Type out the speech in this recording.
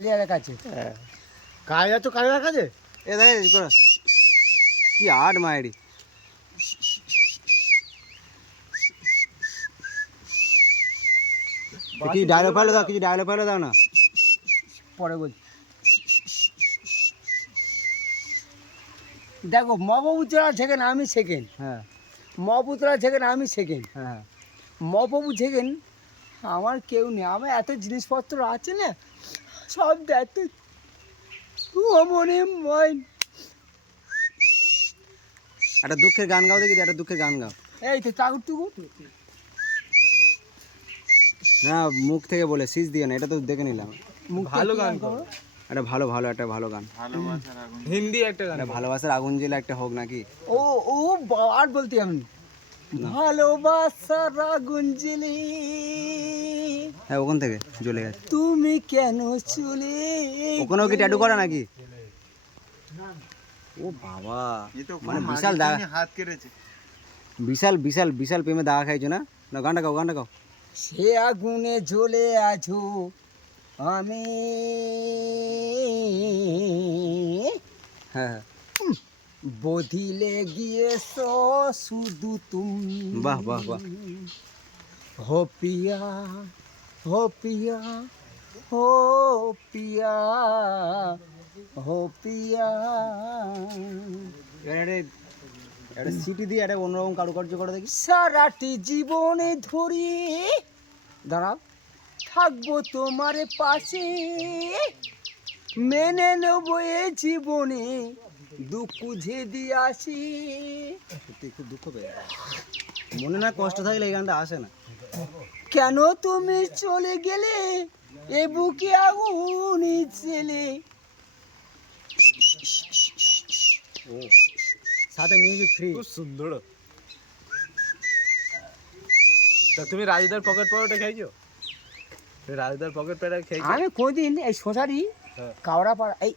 কালিয়ার কাছে কাজ আছো কালিয়ার কাছে এ দেখ কি আট মায়েরি কিছু ডায়লগ ফাইলে দাও, কিছু ডায়লগ ফাইলে দাও না। পরে বল। দেখো মহাপুতরা সেকেন্ড আমি সেকেন্ড, হ্যাঁ মহাপুতরা সেকেন্ড আমি সেকেন্ড, হ্যাঁ মহাপ্রভু সেকেন্ড। আমার কেউ নেই, আমার এত জিনিসপত্র আছে না, সব এত মনে ময়। একটা দুঃখের গান গাও দেখি, একটা দুঃখের গান গাও। এই তো চাকুরটুকু না মুখ থেকে বলে শীষ দিয়ে না, এটা তো দেখে নিলাম। ভালো গান করো। একটা ভালো ভালো একটা ভালো গান, হিন্দি একটা গান একটা ভালোবাসার আগুন জ্বেলে একটা হোক নাকি। ও ও আর বলতে আমি ভালোবাসার আগুন জ্বেলে হ্যাঁ ওখান থেকে জ্বলে গেছে। তুমি কেন চলে ওখানেও কি ট্যাটু করা নাকি? ও বাবা, মানে বিশাল দাগ, হাত কেটেছে। বিশাল বিশাল বিশাল প্রেমে দাগা খাইছো না। না গানটা গাও, গানটা গাও। সে আগুনে জ্বলে আছো আমি, হ্যাঁ হ্যাঁ বদিলে গিয়েছ শুধু তুমি। বাহ বাহ বাহ। হো পিয়া, হো পিয়া, হো পিয়া, হো পিয়া। এবারে একটা সিটি দিয়ে একটা অন্যরকম কারুকার্য করে দেখি। সারাটি জীবনে ধরি দাঁড়াও থাকবো তোমার পাশে, মেনে নেবো এ জীবনে দুঃখ ঝেদি আসি। সত্যি খুব দুঃখ পেয়ে, মনে না কষ্ট থাকলে এই গানটা আসে না। কেন তুমি চলে গেলে এ বুকে আগুন ছেলে। ও সাথে মিউজিক ফ্রি। খুব সুন্দর। তা তুমি রাজুদার পকেট পরোটা খাইছো? রাজুদার পকেট পরোটা খেয়েছো? আমি কোনদিন এই সোসারি হ্যাঁ। কাওড়া পাড়া এই